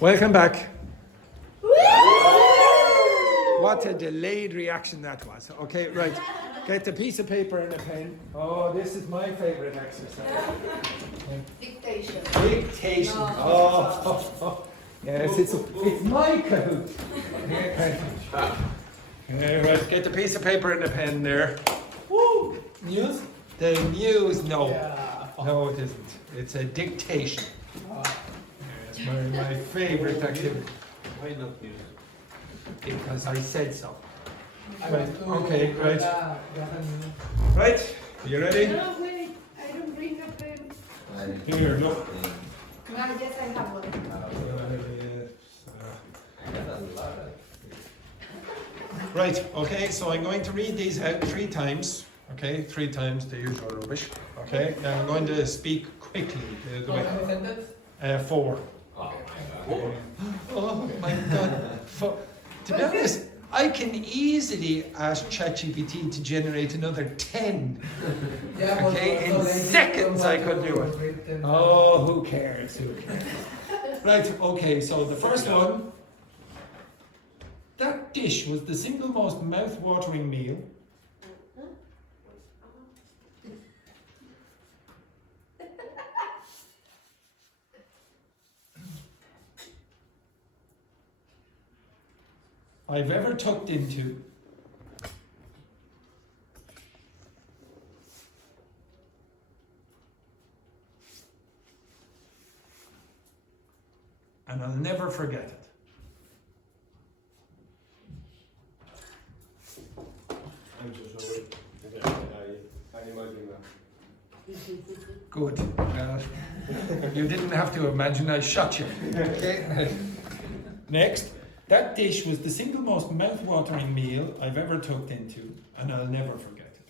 Welcome back. What a delayed reaction that was. Okay, right. Get the piece of paper and a pen. Oh, this is my favorite exercise. Dictation. Dictation. Oh. Yes, it's my Kahoot. Right, get the piece of paper and a pen there. Woo! News? The news, no. Yeah. No, it isn't. It's a dictation. It's my favorite activity. Why not news? Because I said so. I Right, want to okay, right. Japan. Right, you ready? No, wait, I don't bring a pen. Here, look. No, yes, I have one. Right, okay, so I'm going to read these out 3 times. Okay, 3 times the usual rubbish. Okay, and I'm going to speak quickly. How many sentences? 4. Okay. Oh my god. To be honest, I can easily ask ChatGPT to generate another 10. Yeah, Okay, in seconds I could do it. Oh, who cares? Who cares? Right, okay, so the first one. That dish was the single most mouth-watering meal. I've ever tucked into. And I'll never forget it. I'm so sorry. I imagine that. Good. You didn't have to imagine I shot you. Okay. Next. That dish was the single most mouth-watering meal I've ever tucked into, and I'll never forget it.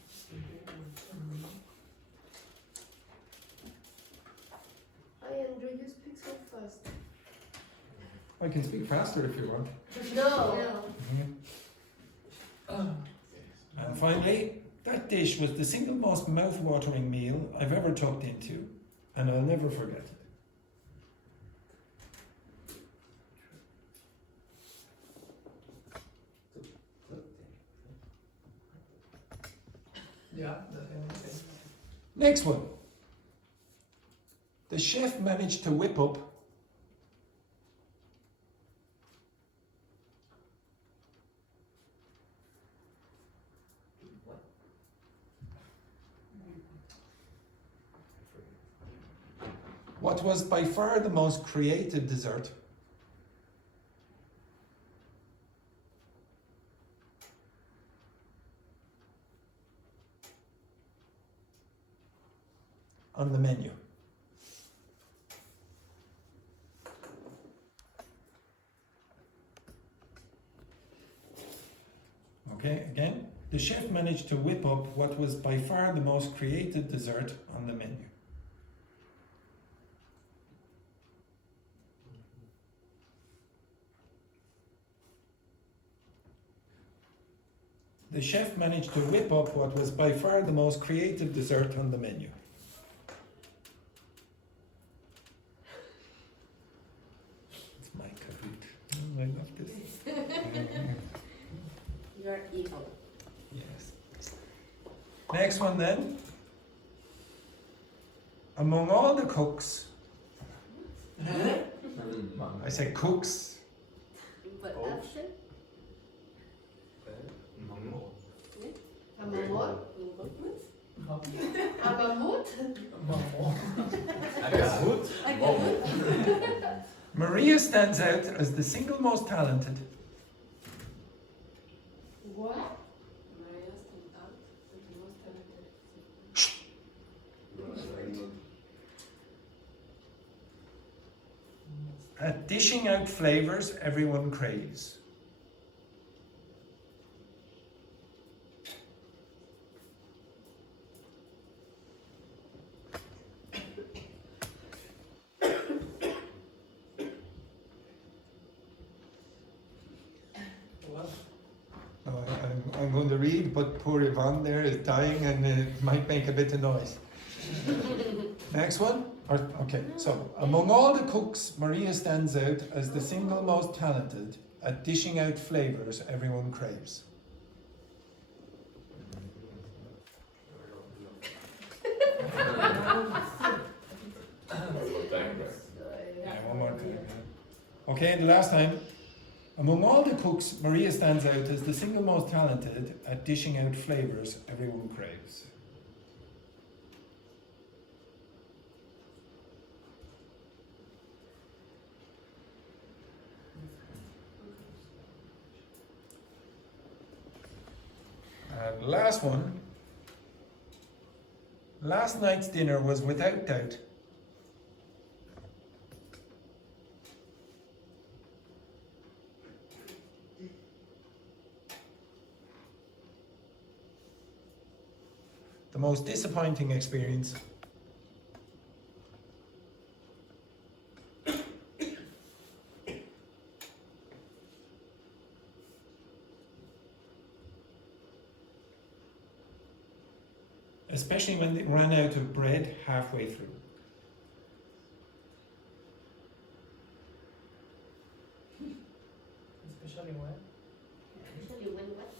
Hi, Andrew, you speak so fast. I can speak faster if you want. No. And finally, that dish was the single most mouth-watering meal I've ever tucked into, and I'll never forget it. Yeah, the same thing. Next one. The chef managed to whip up what was by far the most creative dessert on the menu. Okay, again. The chef managed to whip up what was by far the most creative dessert on the menu. The chef managed to whip up what was by far the most creative dessert on the menu. It's my Kahoot. Oh, I love this. You are evil. Yes. Next one then. Among all the cooks, I said cooks. But Oh. action? Mamma. A mammoth? A mammoth? A mammoth? Maria stands out as the single most talented. What? At dishing out flavors everyone craves. I'm going to read, but poor Yvonne there is dying and it might make a bit of noise. Next one. Okay, so among all the cooks, Maria stands out as the single most talented at dishing out flavours everyone craves. Yeah, one more time. Yeah. Okay, and the last time. Among all the cooks, Maria stands out as the single most talented at dishing out flavours everyone craves. And last one. Last night's dinner was without doubt the most disappointing experience. Especially when they ran out of bread halfway through. Especially when? Especially when what?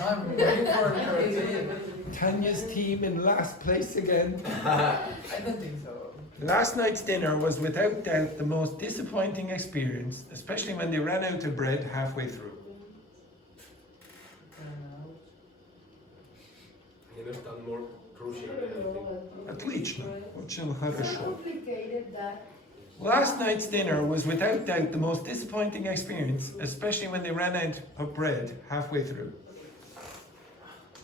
I'm waiting for your team. Tanya's team in last place again. I don't think so. Last night's dinner was without doubt the most disappointing experience, especially when they ran out of bread halfway through. Understand more crucial, I think. Отлично. Очень хорошо. Complicated that. Last night's dinner was without doubt the most disappointing experience, especially when they ran out of bread halfway through.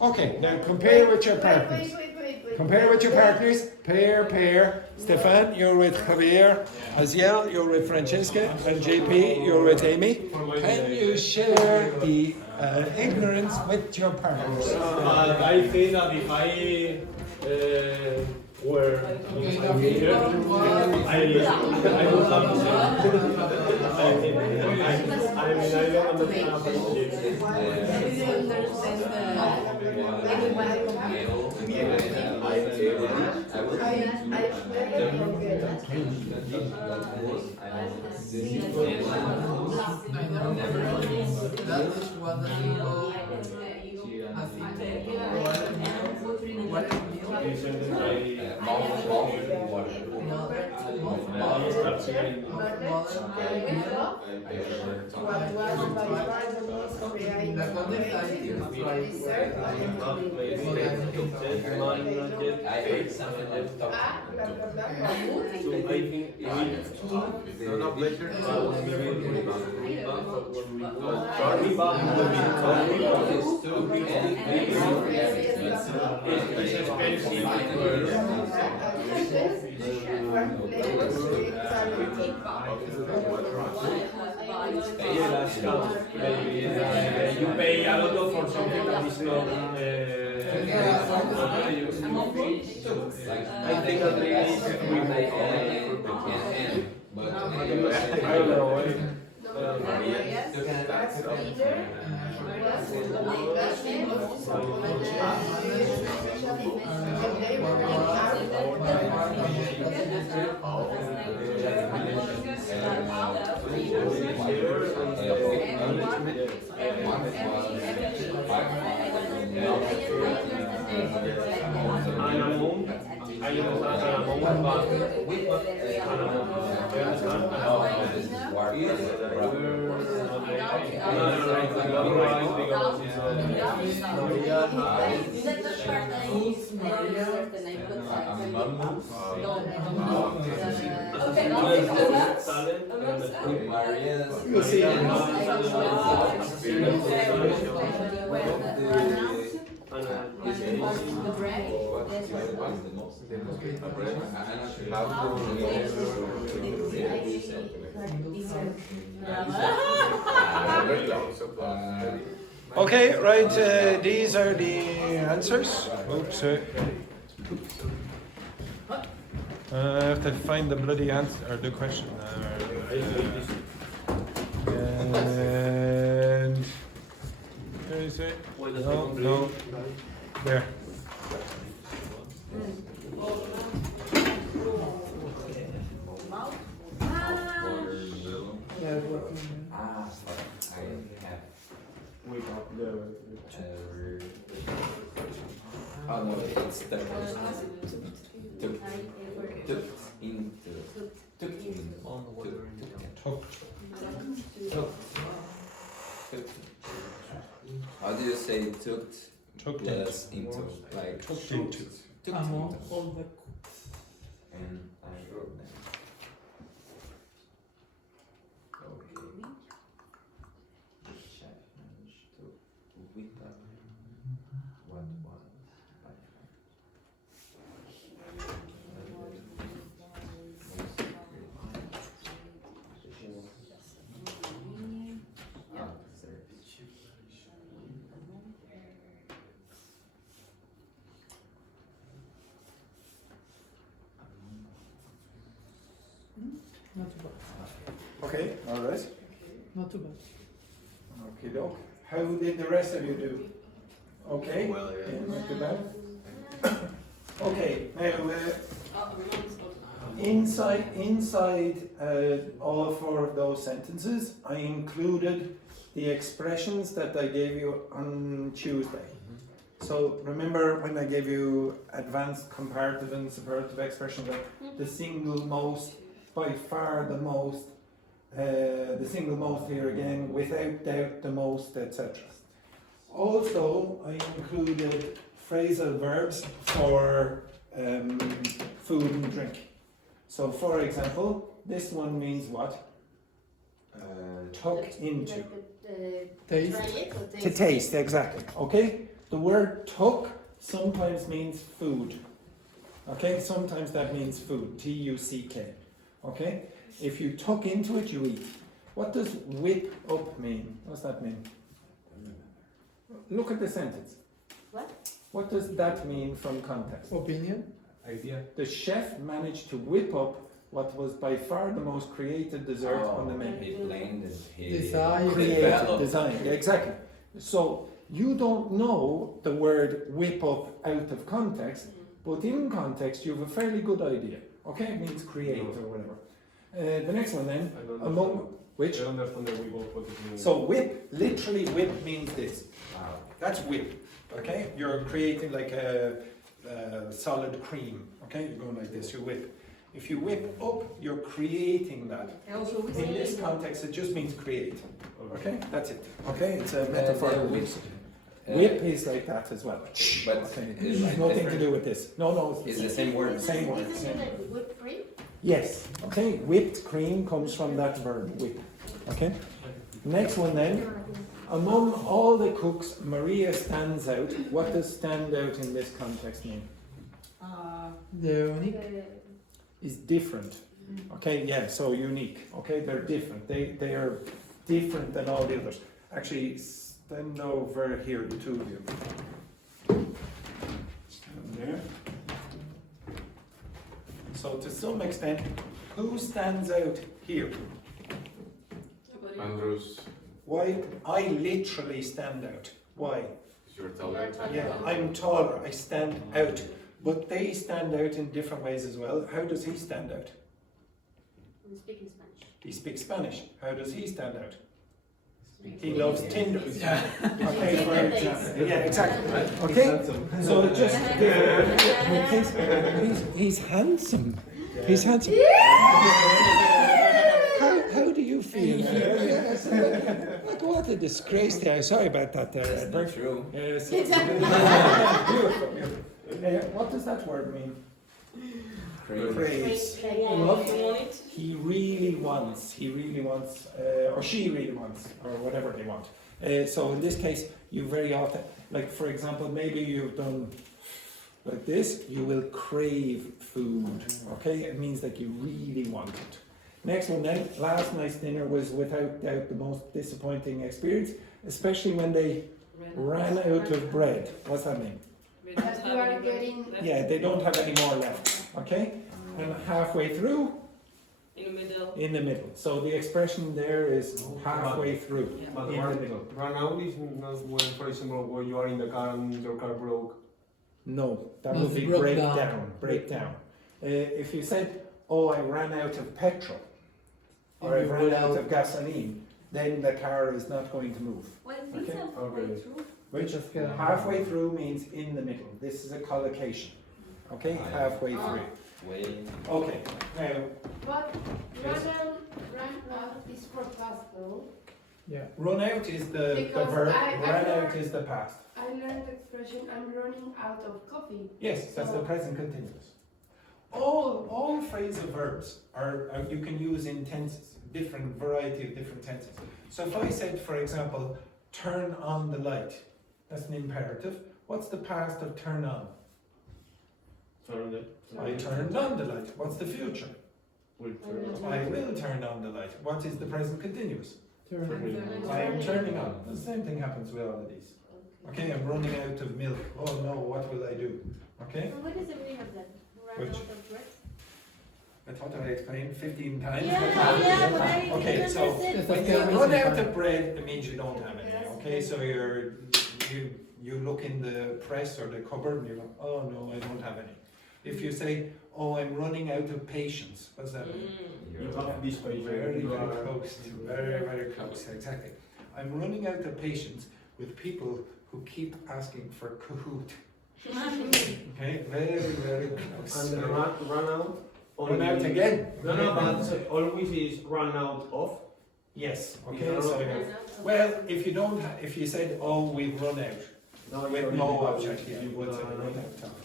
Okay, now compare with your partners. Wait. Compare with your partners. Pair. Stefan, you're with Javier. Aziel, you're with Francesca. And JP, you're with Amy. Can you share the ignorance with your partners? I think that if I were here, I would have to say. I don't understand apprenticeship. You pay a lot for something that is not. I think that they is I don't know. Okay, right, these are the answers. Oops, sorry. I have to find the bloody answer, or the question. And... Where is it? No, there. Ah, I have. Wake up the. Oh no, it's the took into took in took. How do you say took plus into like Took into. took Among into all the and I wrote them. Okay. The chef managed to whip up what was by far. not too bad. Okay, all right. Not too bad. Okay, doke. How did the rest of you do? Okay. Well, yeah. Not too bad. Okay, now Oh, inside all four of those sentences, I included the expressions that I gave you on Tuesday. So remember when I gave you advanced comparative and superlative expressions, like the single most, by far the most, the single most here again, without doubt the most, etc. Also, I included phrasal verbs for food and drink. So for example, this one means what? Tuck into. Taste. Try it or To taste, exactly. Okay? The word tuck sometimes means food. Okay? Sometimes that means food. T-U-C-K. Okay? If you tuck into it, you eat. What does whip up mean? What does that mean? Look at the sentence. What? What does that mean from context? Opinion. Idea. The chef managed to whip up what was by far the most creative dessert on the menu. He blended, he Design. Creative developed. design, yeah, exactly. So you don't know the word whip up out of context, but in context you have a fairly good idea. Okay, it means create or whatever. The next one then, I don't among understand. which? I don't understand the wiggle what it means. So whip, literally whip means this. Wow. That's whip. Okay, you're creating like a solid cream. Okay, you're going like this. You whip. If you whip up, you're creating that. In this context, it just means create. Okay, that's it. Okay, it's a metaphor. Whip. Whip is like that as well. But Okay. it's like Nothing to different. do with this. No, It's the same word. Same word. Isn't it like whipped cream? Yes. Okay, whipped cream comes from that verb, whip. Okay. Next one then. Among all the cooks, Maria stands out. What does stand out in this context mean? The unique. Is different. Okay, yeah, so unique. Okay, they're different. They are different than all the others. Actually, stand over here, the two of you. Stand there. So to some extent, who stands out here? Andrews, Why? I literally stand out. Why? you're taller. Yeah, I'm taller, I stand out. But they stand out in different ways as well. How does he stand out? I'm speaking Spanish. He speaks Spanish. How does he stand out? He loves Tinder. Okay, for example. Yeah, exactly. Okay? So it just he's handsome. He's handsome. How do you feel? Yes. Look, what a disgrace there. Sorry about that there. That's not true. Yes. What does that word mean? Praise. Love. He really wants, or she really wants, or whatever they want. So in this case, you very often, like for example, maybe you've done like this, you will crave food, okay? It means that you really want it. Next one then, last night's dinner was without doubt the most disappointing experience, especially when they ran out of bread. What's that mean? That you are getting. Yeah, they don't have any more left, okay? And halfway through, in the middle. So the expression there is halfway through, But in the middle. run out is not when, for example, when you are in the car and your car broke. No, that No, would be broke breakdown. down. Breakdown. If you said, "Oh, I ran out of petrol," or I've run out of gasoline, then the car is not going to move. Well, it means Okay. halfway through. Which Okay. halfway through means in the middle. This is a collocation. Okay, halfway through. Wait. Okay, now But Yes. run out is for past though. Yeah. run out is the Because verb, I run out learned- is the past. I learned the expression I'm running out of coffee. Yes, that's the So- present continuous. All phrasal verbs are you can use in tenses, different variety of different tenses. So if I said, for example, turn on the light, that's an imperative. What's the past of turn on? Turn it. I turned on the light. What's the future? Will turn. I will turn on the light. What is the present continuous? Turn. I am turning on. The same thing happens with all of these. Okay, I'm running out of milk. Oh no, what will I do? Okay, So what is the meaning of that? Run Which? out of bread? I thought I explained 15 times. Yeah, but I Okay, didn't so understand. when you run out of bread, it means you don't have any. Okay, so you look in the press or the cupboard and you go, oh no, I don't have any. If you say, oh, I'm running out of patience, what's that mean? You have this page. Very, very close to, very, very close, exactly. I'm running out of patience with people who keep asking for Kahoot. Okay, very, very close. And the run out. Run out again. No, but always is run out of. Yes, okay, No, no, so, no. Run out of- well, if you don't, if you said, oh, we've run out, No, with you no already object, yeah, you you would say run run out. out of.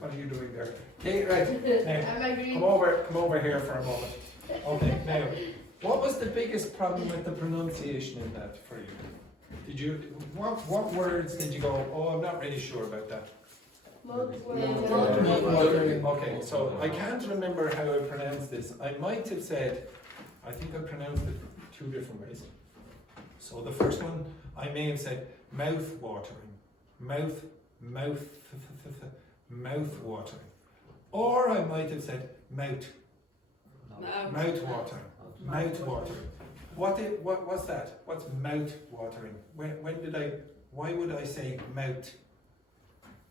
What are you doing there? Okay, right, now, I'm agreeing. come over here for a moment. Okay, now, what was the biggest problem with the pronunciation in that for you? Did you, what words did you go, oh, I'm not really sure about that? Okay, so I can't remember how I pronounced this. I might have said, I think I pronounced it two different ways. So the first one, I may have said mouth watering, mouth watering. Or I might have said mouth watering, mouth watering. What's that? What's mouth watering? Why would I say mouth?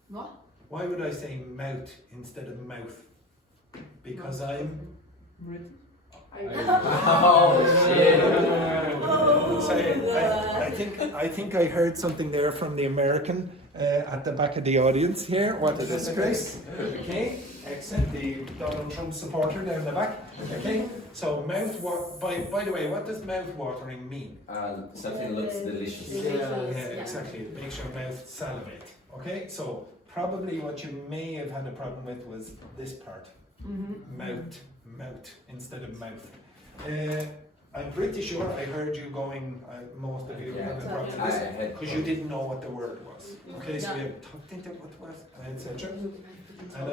What? Why would I say mouth instead of mouth? Because I'm... Oh shit. So I think I heard something there from the American at the back of the audience here. What a disgrace. Okay, excellent. The Donald Trump supporter down the back. Okay, so by the way, what does mouth watering mean? Something looks delicious. Yeah, exactly. It makes your mouth salivate. Okay, so probably what you may have had a problem with was this part. Mouth instead of mouth. I'm pretty sure I heard you going, most of you had a problem with this, because you didn't know what the word was. Okay, so you tucked into what was, etc. And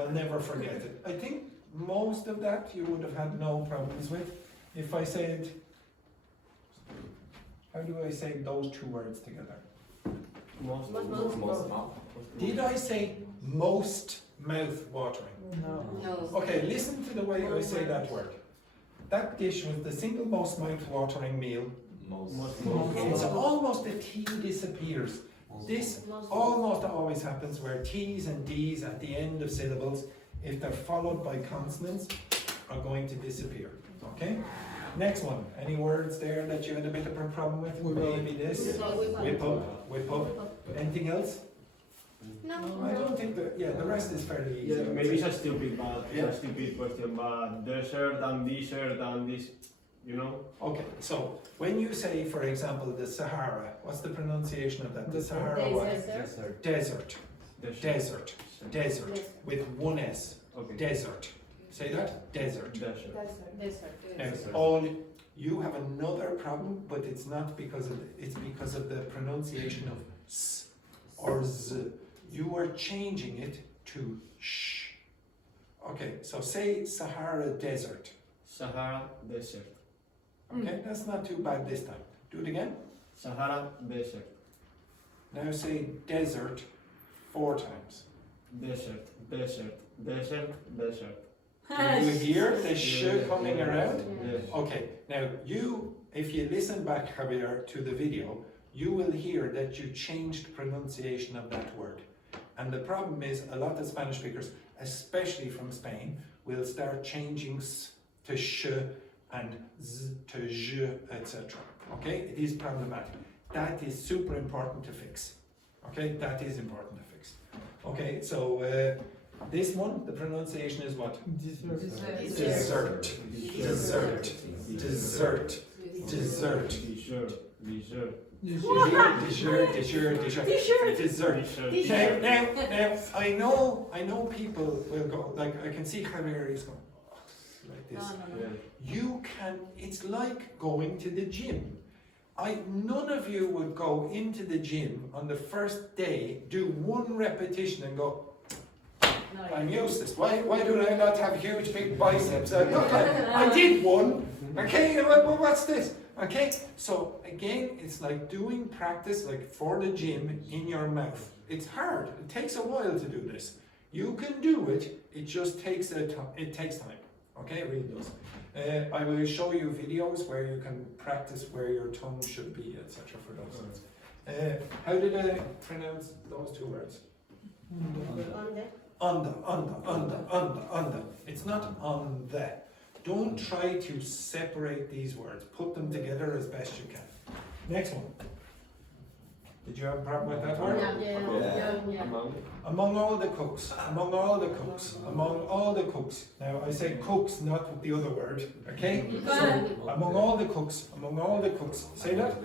I'll never forget it. I think most of that you would have had no problems with. If I said, how do I say those two words together? Most. Did I say most mouth watering? No. No. Okay, listen to the way I say that word. That dish was the single most mouth-watering meal. It's almost the T disappears. This almost always happens where T's and D's at the end of syllables, if they're followed by consonants, are going to disappear. Okay? Next one. Any words there that you had a bit of a problem with? Maybe this. Whip up. Anything else? No. I don't think that, yeah, the rest is fairly easy. Yeah, I would maybe say. it's a stupid, but Yeah. it's a stupid question. But desert and dessert and this, you know. Okay, so when you say, for example, the Sahara, what's the pronunciation of that? The Sahara what? Desert. Desert. With one S. Okay. Desert. Say that? Desert. Desert. Now, all you have another problem, but it's not because of it's because of the pronunciation of S or Z. You are changing it to sh. Okay, so say Sahara Desert. Sahara Desert. Okay, that's not too bad this time. Do it again. Sahara Desert. Now say desert 4 times. Desert. Do you hear the sh coming around? Yes. Okay, now if you listen back, Javier, to the video, you will hear that you changed pronunciation of that word. And the problem is a lot of Spanish speakers, especially from Spain, will start changing s to sh and z to j, etc. Okay, it is problematic. That is super important to fix. Okay, that is important to fix. Okay, so this one, the pronunciation is what? Dessert. Dessert. Dessert. Dessert. Dessert. T-shirt. T-shirt. Dessert. Dessert. Dessert. Now, I know people will go, like, I can see Javier is going, oh, like this. Yeah. You can, it's like going to the gym. None of you would go into the gym on the first day, do one repetition and go, I'm useless. Why do I not have huge big biceps? Look, I did one. Okay, what's this? Okay, so again, it's like doing practice like for the gym in your mouth. It's hard. It takes a while to do this. You can do it. It just takes time. Okay, it really does. I will show you videos where you can practice where your tongue should be, etc. for those things. How did I pronounce those two words? Under. It's not on the. Don't try to separate these words. Put them together as best you can. Next one. Did you have a problem with that word? Yeah. Among all the cooks. Now I say cooks, not the other word. Okay? So among all the cooks. Say that.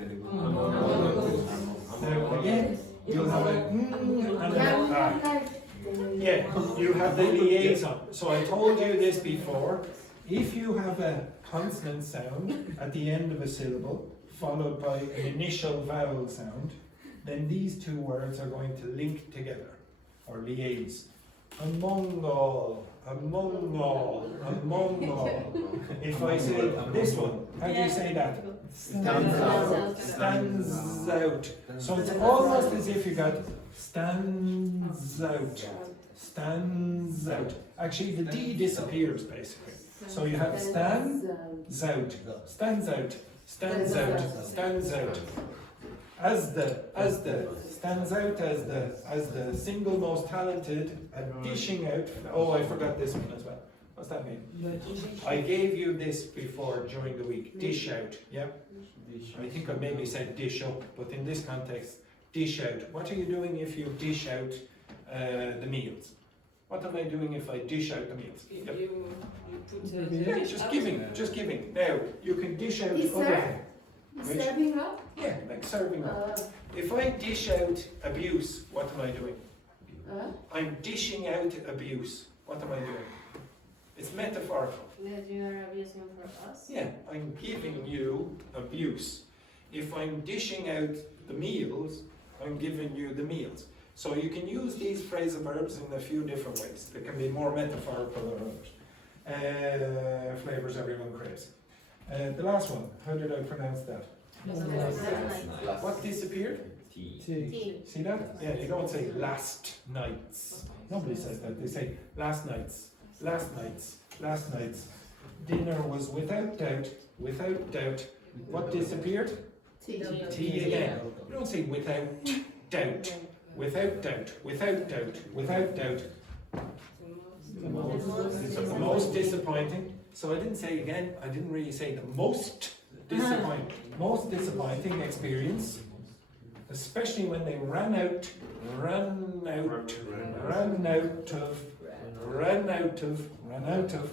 Now again, you'll have a and an ah. Yeah, you have the liaison. So I told you this before. If you have a consonant sound at the end of a syllable, followed by an initial vowel sound, then these two words are going to link together, or liaise. Among all. If I say this one, how do you say that? Stands out. So it's almost as if you got stands out. Actually, the D disappears basically. So you have stands out. As the stands out as the single most talented at dishing out. Oh, I forgot this one as well. What's that mean? I gave you this before during the week. Dish out. Yeah. I think I maybe said dish up, but in this context, dish out. What are you doing if you dish out the meals? What am I doing if I dish out the meals? Yep. You put Yeah, just giving. Now, you can dish out Is other there? things. Serving up? Yeah, like serving up. If I dish out abuse, what am I doing? I'm dishing out abuse. What am I doing? It's metaphorical. That you are abusing for us. Yeah, I'm giving you abuse. If I'm dishing out the meals, I'm giving you the meals. So you can use these phrasal verbs in a few different ways. They can be more metaphorical or others. Flavors everyone craves. The last one, how did I pronounce that? What disappeared? Tea. See that? Yeah, you don't say last nights. Nobody says that. They say last nights. Dinner was without doubt. What disappeared? Tea. Tea again. You don't say without doubt. The most disappointing. So I didn't say again, I didn't really say the most disappointing experience, especially when they ran out of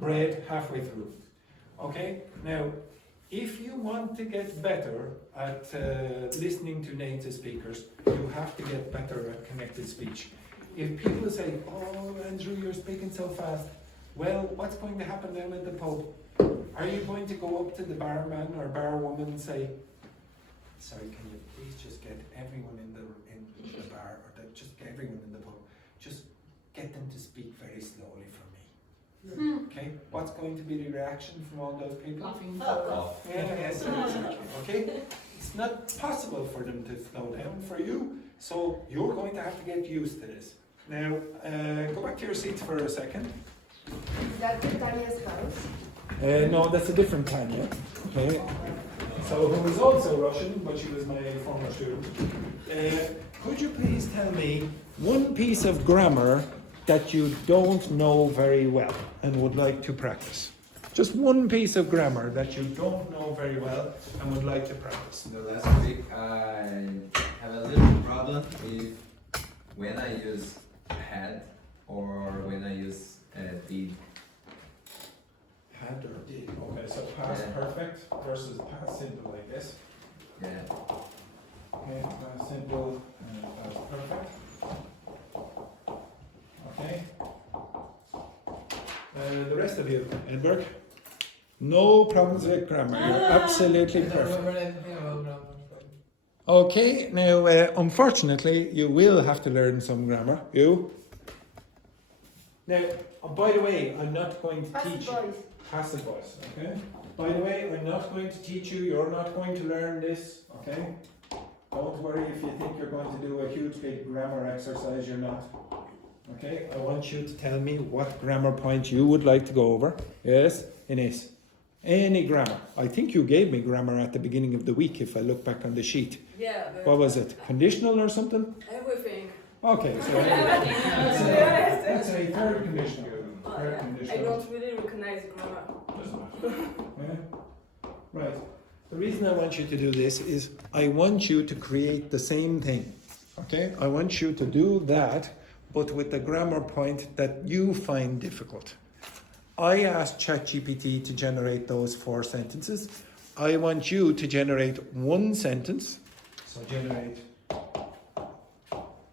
bread halfway through. Okay? Now, if you want to get better at listening to native speakers, you have to get better at connected speech. If people say, oh, Andrew, you're speaking so fast, well, what's going to happen down at the pub? Are you going to go up to the barman or barwoman and say, sorry, can you please just get everyone in the bar, or just get everyone in the pub, just get them to speak very slowly for me. Okay, what's going to be the reaction from all those people? Yes, okay, it's not possible for them to slow down for you, so you're going to have to get used to this. Now, go back to your seats for a second. Is that the Tanya's house? No, that's a different Tanya. Okay. So, who is also Russian, but she was my former student. Could you please tell me one piece of grammar that you don't know very well and would like to practice? Just one piece of grammar that you don't know very well and would like to practice. The last week I have a little problem with when I use had or when I use did. Had or did. Okay, so past Yeah. perfect versus past simple, I guess. Yeah. Okay, past simple and past perfect. Okay. The rest of you, Edberg? No problems with grammar. You're absolutely I don't perfect. remember anything about grammar. Okay, now unfortunately you will have to learn some grammar. You? Now, by the way, I'm not going to Passive teach you. voice. Passive voice, okay? By the way, I'm not going to teach you, you're not going to learn this, okay? Don't worry if you think you're going to do a huge big grammar exercise, you're not. Okay, I want you to tell me what grammar point you would like to go over. Yes, Ines? Any grammar. I think you gave me grammar at the beginning of the week if I look back on the sheet. Yeah, but What was it? Conditional or something? everything. Okay, so that's a third conditional. Oh, Third yeah. I conditional. don't really recognize grammar. Doesn't matter. Yeah? Right. The reason I want you to do this is I want you to create the same thing. Okay? I want you to do that, but with the grammar point that you find difficult. I asked ChatGPT to generate those 4 sentences. I want you to generate one sentence. So generate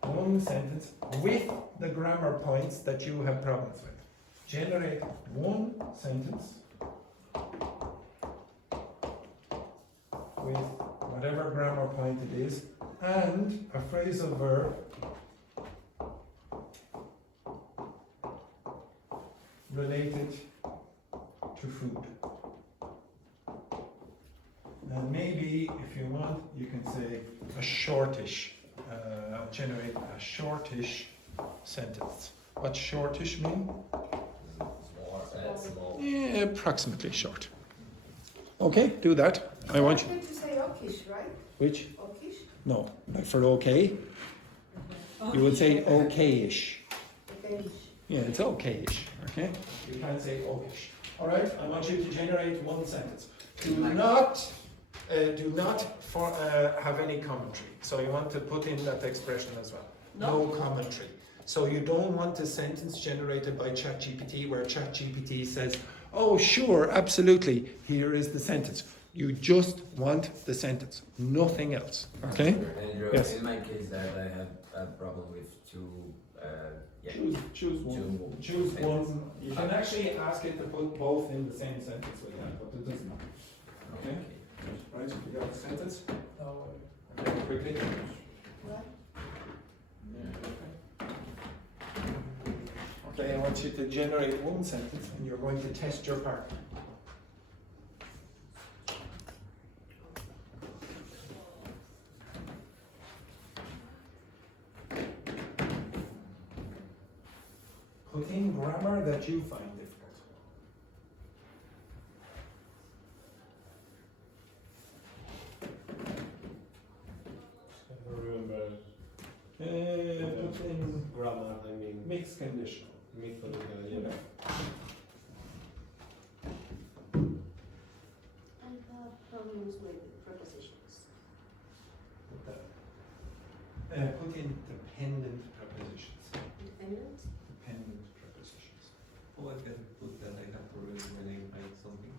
one sentence with the grammar points that you have problems with. Generate one sentence with whatever grammar point it is and a phrasal verb related to food. And maybe if you want you can say a shortish, generate a shortish sentence. What's shortish mean? Small. Yeah, approximately short. Okay, do that. I want you. I'm going to say okish, right? Which? Okish? No, like for okay, you would say okayish. Okay. Yeah, it's okayish. Okay, you can't say okayish. All right, I want you to generate one sentence. Do not have any commentary. So you want to put in that expression as well. No commentary. So you don't want a sentence generated by ChatGPT where ChatGPT says, "Oh, sure, absolutely. Here is the sentence." You just want the sentence, nothing else. Okay? And Yes. in my case, that I have a problem with two. Yeah. Choose one. Choose one. You can actually ask it to put both in the same sentence with that, but it doesn't matter. Okay? Right? You got the sentence? No. Okay, quickly. Right? Okay, I want you to generate one sentence and you're going to test your partner. Put in grammar that you find difficult. Remember Put in grammar, I mean, mixed conditional. mixed conditional, You yeah. know. I have problems with prepositions. Put that. Put in dependent prepositions. Dependent? Dependent prepositions. Oh, I can put that. I have problems when I write something.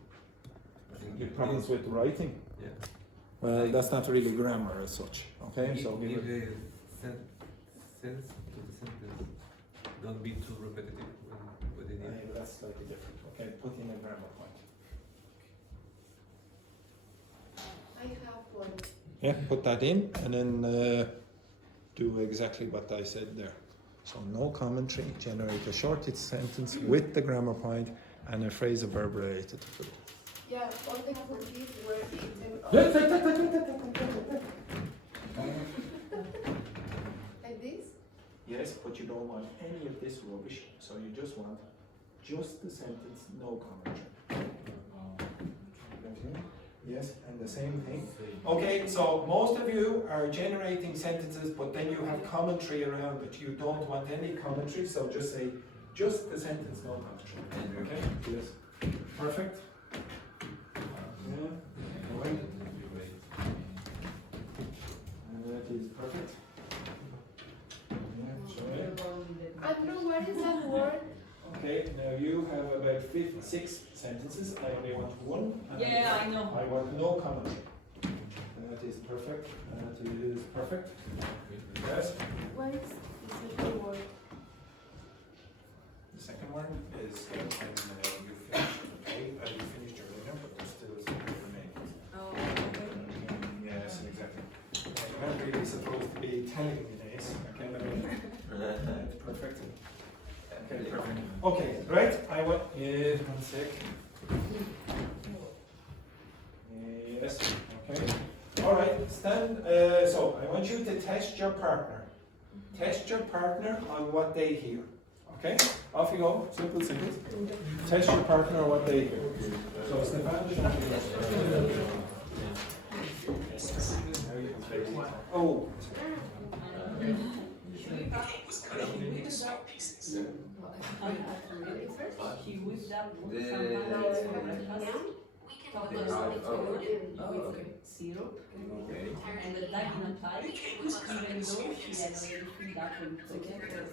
I think Your problems with writing? Yeah. Well, that's not really grammar as such. Okay, so give give it. a sense to the sentence. Don't be too repetitive when it is. That's slightly different. Okay, put in a grammar point. I have one. Yeah, put that in and then do exactly what I said there. So no commentary, generate a short sentence with the grammar point and a phrasal verb related to food. Yeah, all the cookies were eaten. Like this? Yes, but you don't want any of this rubbish, so you just want just the sentence, no commentary. Okay. Yes, and the same thing. Okay, so most of you are generating sentences, but then you have commentary around it. You don't want any commentary, so just say just the sentence, no commentary. Okay? Yes. Perfect. Yeah. Right. That is perfect. Yeah, sorry. Andrew, what is that word? Okay, now you have about 6 sentences. I only want one. And Yeah, I know. I want no comment. That is perfect. That is perfect. Yes. What is the second word? The second one is when you finish, okay? You finished your dinner, but there's still some remaining. Oh, okay. Yes, exactly. You're not really supposed to be telling me this, okay? But it's perfect. Okay, perfect. Okay, right? I want. Yes, 1 sec. Yes. Okay. All right. Stand. So I want you to test your partner. Test your partner on what they hear. Okay. Off you go. Simple, simple. Test your partner on what they hear. So Stefan. Oh. He whipped up The- syrup Okay. and the duck in a pie, even though she had already filled up with chicken.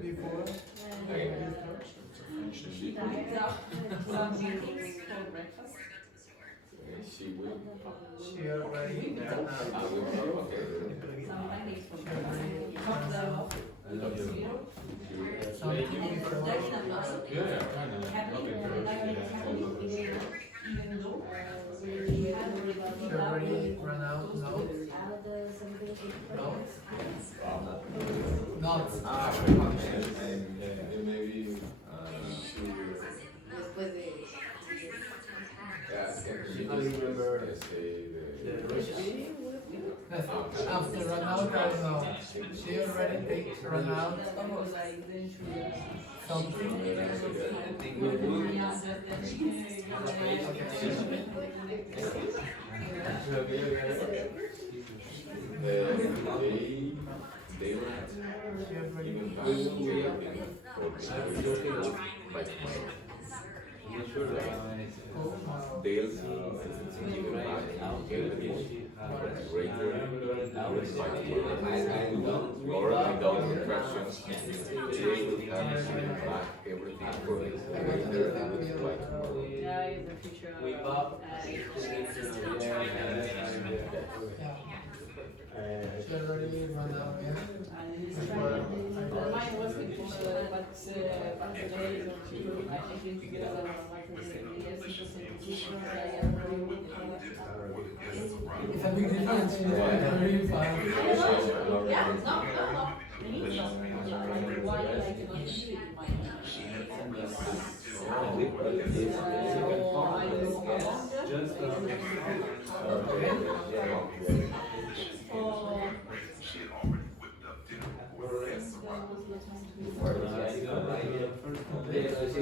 Before. Some meetings for breakfast. She will. She already I will. Okay. Sometimes it's for breakfast. Top them off with syrup. something And the before. duck in a pie. Happy, the duck in a pie, even though we had She already already ran out. No. No. Not. And maybe she doesn't remember say the recipe. After run out, I don't know. She already takes run out because I then should something. They were She already. even Dale's Laura without questions. They will have back everything for this. Yeah, in the future. She already run out again. Mine was before, but today, I think It's a big difference. Very fun.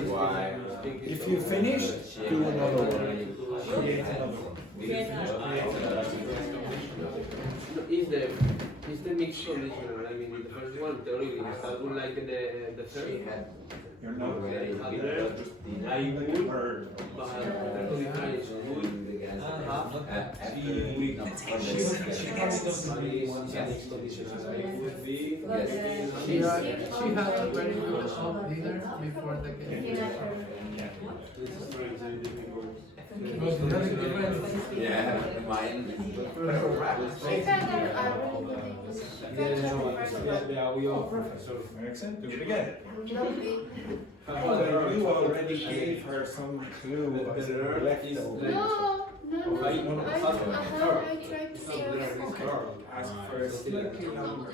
Why? If you finish, do another one. Create another one. It's the mixed conditioner. I mean, in the first one, theoretically, it starts with like the third. You're not I would, but the difference would, She probably doesn't really want that. She had already cooked up dinner before the game. Because the other difference. Yeah, mine. She had a We all professor Erickson, do it again. Lovely. You already gave her some clue what's left over. No, I tried to see her. Ask for a slightly longer.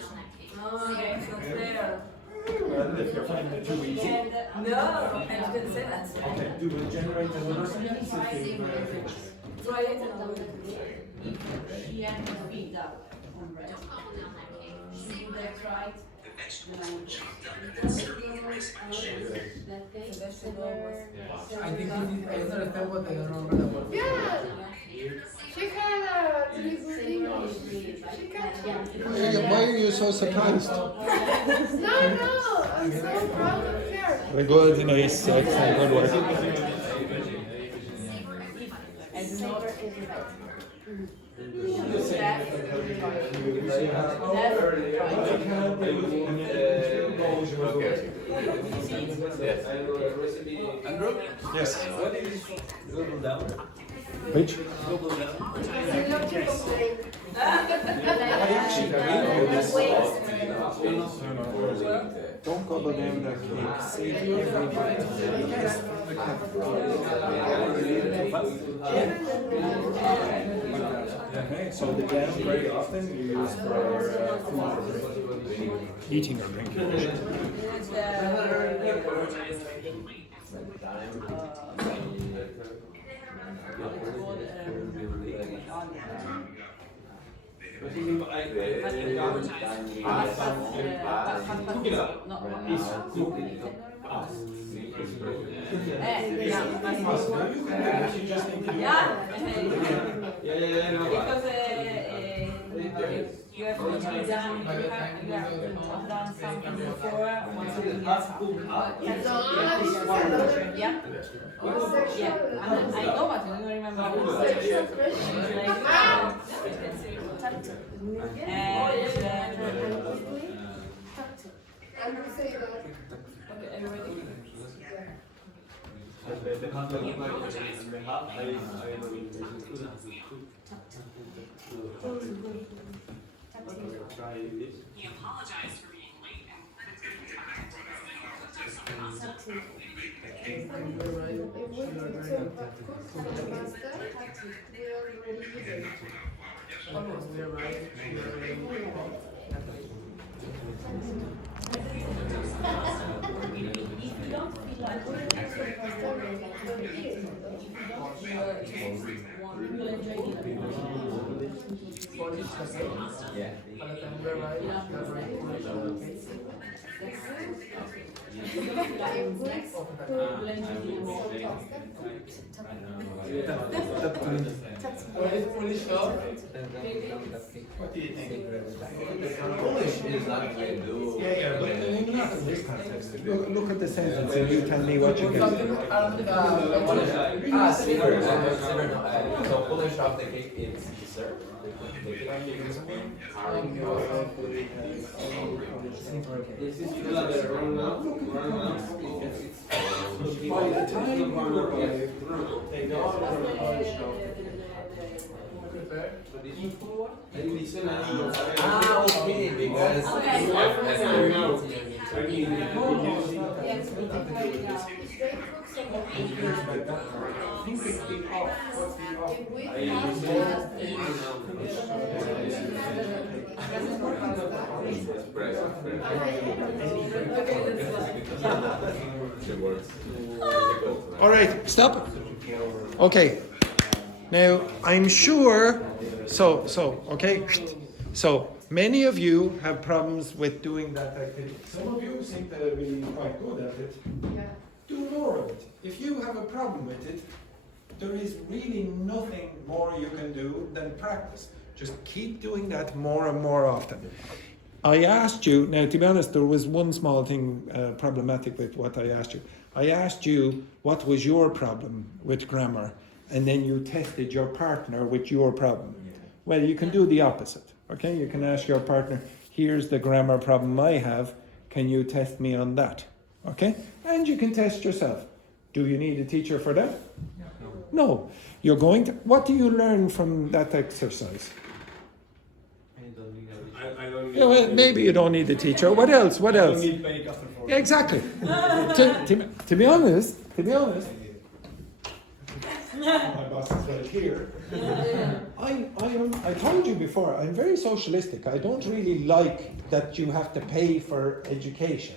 Okay, so there. Well, if you're finding it too easy. No, I didn't say that. Okay, do we generate another sentence if you finish? Try it and I will. She had her feet out on red. She would have tried the language. I think I understand what I don't remember the word. Yeah, she had a really good English. She can. Why are you so surprised? No, I'm so proud of Very good, nice, excellent, good work. And not Andrew? Yes. What is global down? Which? Global down? Don't gobble down that cake. Save Okay, so the down very often you use for food, eating or drinking. You have to be done, you have done something before, once you get something. Yeah. Yeah, I know, but I don't remember. And say that. Okay, are you ready? He apologized for being late What do you think? Polish is not going to do. Yeah, but not in this context. Look at the sentence and you tell me what you get. So Polish of the cake is dessert. This is the wrong now. By the time you arrive, they don't have a Polish stuff. Ah, okay, because All right, stop. Okay. Now, I'm sure, okay, so many of you have problems with doing that activity. Some of you seem to be quite good at it. Yeah. Do more of it. If you have a problem with it, there is really nothing more you can do than practice. Just keep doing that more and more often. I asked you, now to be honest, there was one small thing problematic with what I asked you. I asked you what was your problem with grammar, and then you tested your partner with your problem. Well, you can do the opposite, okay? You can ask your partner, here's the grammar problem I have, can you test me on that? Okay? And you can test yourself. Do you need a teacher for that? No. You're going to, what do you learn from that exercise? I don't Yeah, well, maybe you don't need a teacher. What else? What else? I don't need many Castleforbes. Yeah, exactly. to be honest, my boss is right here. I told you before, I'm very socialistic. I don't really like that you have to pay for education.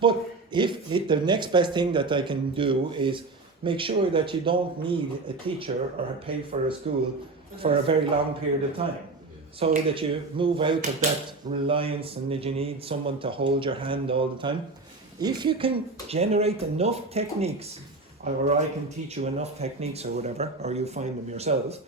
But if the next best thing that I can do is make sure that you don't need a teacher or pay for a school for a very long period of time. So that you move out of that reliance and that you need someone to hold your hand all the time. If you can generate enough techniques, or I can teach you enough techniques or whatever, or you find them yourselves,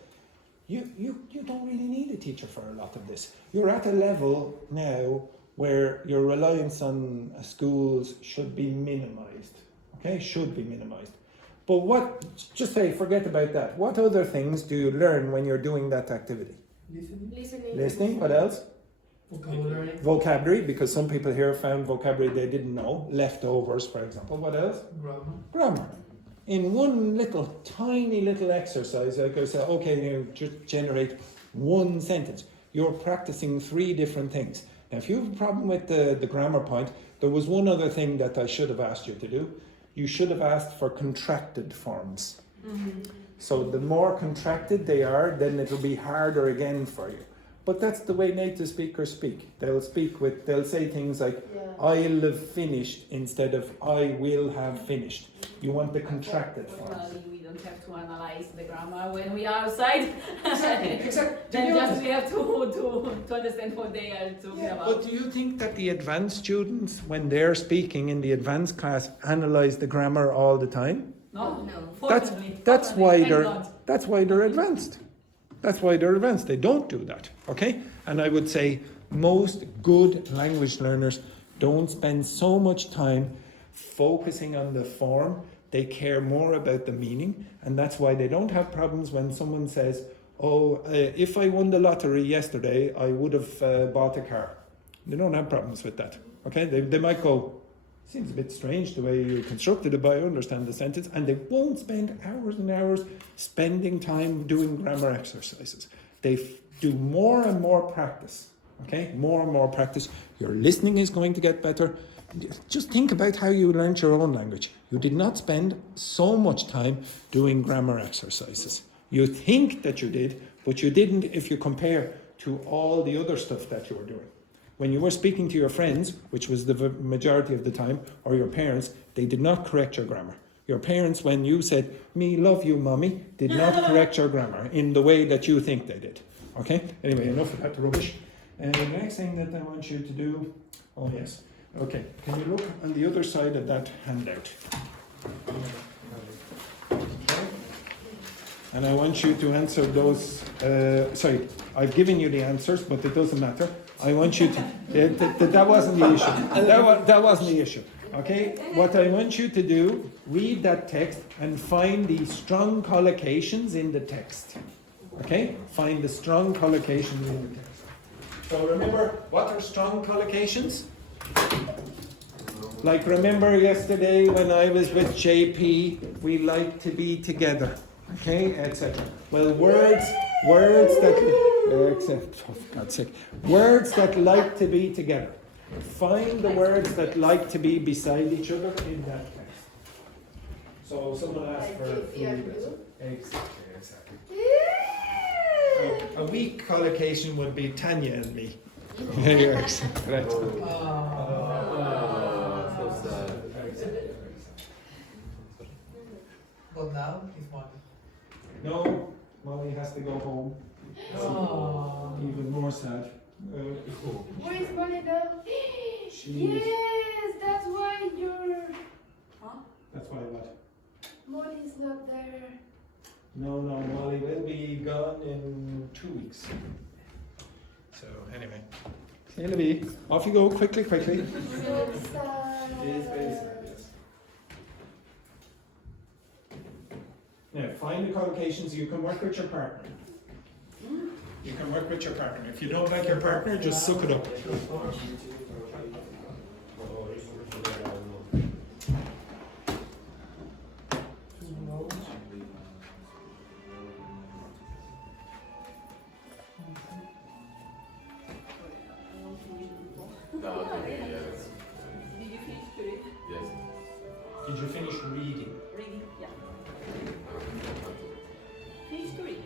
you don't really need a teacher for a lot of this. You're at a level now where your reliance on schools should be minimized. Okay, should be minimized. But what, just say, forget about that. What other things do you learn when you're doing that activity? Listening. Listening, what else? Vocabulary. Vocabulary, because some people here found vocabulary they didn't know. Leftovers, for example. What else? Grammar. Grammar. In one little, tiny little exercise, I could say, okay, you just generate one sentence. You're practicing 3 different things. Now, if you have a problem with the grammar point, there was one other thing that I should have asked you to do. You should have asked for contracted forms. So the more contracted they are, then it'll be harder again for you. But that's the way native speakers speak. They'll say things like, I'll have finished instead of I will have finished. You want the contracted forms. Fortunately, we don't have to analyze the grammar when we are outside. Exactly. Then just we have to understand what they are talking about. But do you think that the advanced students, when they're speaking in the advanced class, analyze the grammar all the time? No. That's Fortunately, why thank they're God. that's why they're advanced. That's why they're advanced. They don't do that. Okay? And I would say most good language learners don't spend so much time focusing on the form. They care more about the meaning, and that's why they don't have problems when someone says, if I won the lottery yesterday, I would have bought a car. They don't have problems with that. Okay? They might go, seems a bit strange the way you constructed it, but I understand the sentence, and they won't spend hours and hours spending time doing grammar exercises. They do more and more practice. Okay? More and more practice. Your listening is going to get better. Just think about how you learned your own language. You did not spend so much time doing grammar exercises. You think that you did, but you didn't if you compare to all the other stuff that you were doing. When you were speaking to your friends, which was the majority of the time, or your parents, they did not correct your grammar. Your parents, when you said, me love you, mommy, did not correct your grammar in the way that you think they did. Okay? Anyway, enough of that rubbish. And the next thing that I want you to do, oh yes, okay, can you look on the other side of that handout? Okay. And I want you to answer those, sorry, I've given you the answers, but it doesn't matter. I want you to, that wasn't the issue. That wasn't the issue. Okay, what I want you to do, read that text and find the strong collocations in the text. Okay, find the strong collocations in the text. So remember, what are strong collocations? Like remember yesterday when I was with JP, we like to be together. Okay, etc. Well, words that, except, for God's sake, words that like to be together. Find the words that like to be beside each other in that text. So someone asked for food. Exactly. A weak collocation would be Tanya and me. Yes, correct. So sad. But now he's one. No, Molly has to go home. Oh. Even more sad. Where is Molly now? Yes, that's why you're... That's why what? Molly's not there. No, Molly will be gone in 2 weeks. So anyway, say Libby, off you go quickly. So sad. It is very sad, yes. Now find the collocations. You can work with your partner. You can work with your partner. If you don't like your partner, just suck it up. Did you finish reading? Yes. Did you finish reading? Reading, yeah. Finish to read.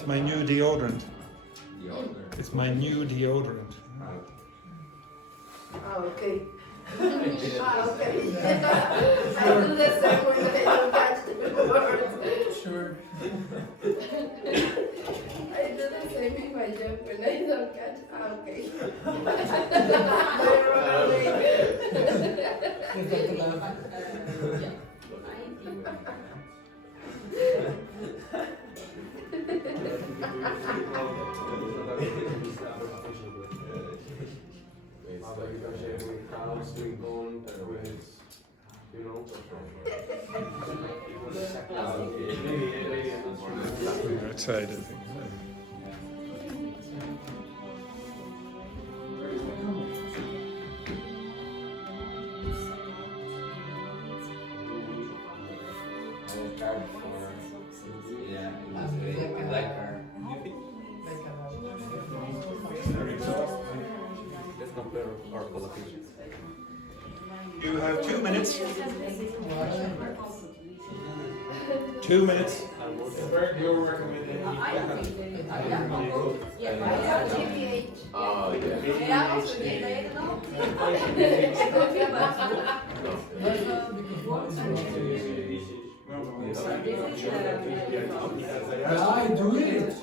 It's my new deodorant. Deodorant. It's my new deodorant. Oh, okay. Okay. I do the same when I don't catch the words. Sure. I do the same in my job when I don't catch. Okay. Is that the love? Outside, I think. 2 minutes. 2 minutes. You're recommending. Oh, I do it.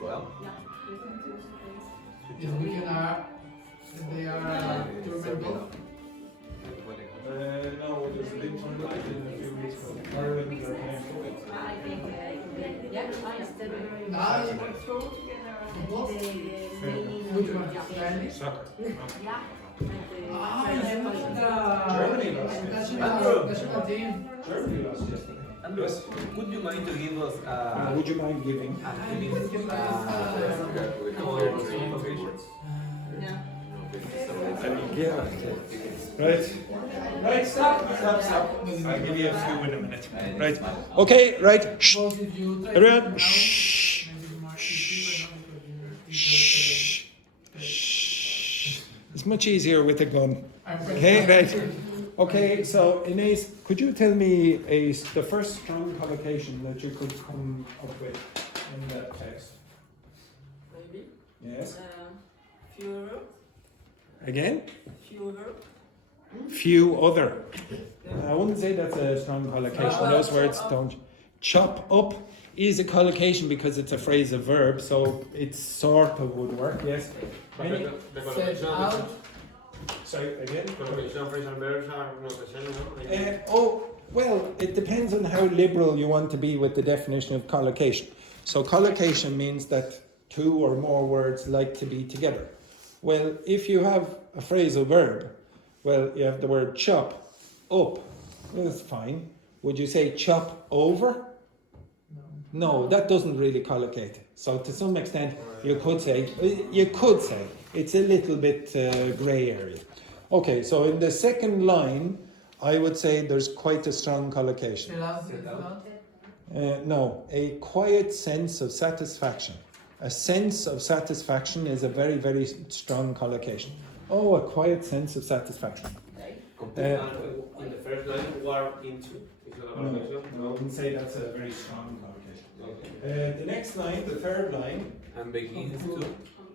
Well, Is we are they are German both. No, there's a big tournament in a few weeks ago. Ireland are playing Now, which one? Spanish? soccer. Ah, you know Germany lost. national team. Germany lost yesterday. Andrew, would you mind to give us Would you mind giving? Right. Right, stop. I'll give you a few in a minute. Right. Okay, right. Shh. Both if you try Everyone, now, shh. maybe more Shh. Shh. Shh. It's much easier with a gun. I'm Okay, right. Okay, so Ines, could you tell me the first strong collocation that you could come up with in that text? Maybe. Yes. Fewer. Again? Fewer. Few other. I wouldn't say that's a strong collocation. Those words don't. Chop up is a collocation because it's a phrasal verb, so it sort of would work, yes. Any- Set out. Sorry, again? Collocation, phrasal verbs are not the same, no? Well, it depends on how liberal you want to be with the definition of collocation. So collocation means that two or more words like to be together. Well, if you have a phrasal verb, well, you have the word chop up. Well, that's fine. Would you say chop over? No, that doesn't really collocate. So to some extent, you could say it's a little bit grey area. Okay, so in the second line, I would say there's quite a strong collocation. No, a quiet sense of satisfaction. A sense of satisfaction is a very, very strong collocation. Oh, a quiet sense of satisfaction. In the first line, war into. Is that a collocation? No, I wouldn't say that's a very strong collocation. The next line, the third line. And begins to.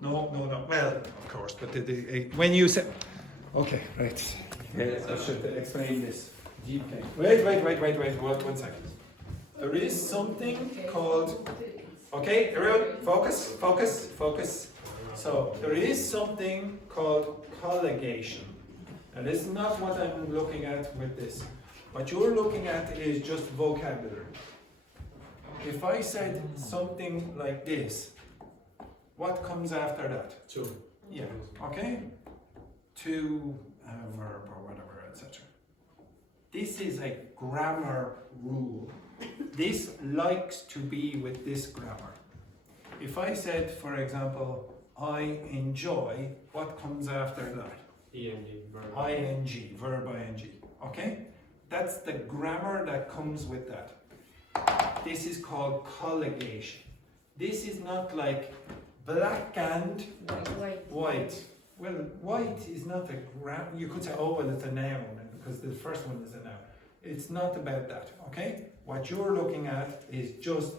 No. Well, of course, but when you say, okay, right. I should explain this. Wait. One second. There is something called. Okay, everyone, focus. So there is something called colligation. And this is not what I'm looking at with this. What you're looking at is just vocabulary. If I said something like this, what comes after that? To. Yeah, okay? To a verb or whatever, etc. This is a grammar rule. This likes to be with this grammar. If I said, for example, I enjoy, what comes after that? ing, verb. ing, verb ing, okay? That's the grammar that comes with that. This is called colligation. This is not like black and white. Well, white is not a you could say, oh, well, it's a noun, because the first one is a noun. It's not about that, okay? What you're looking at is just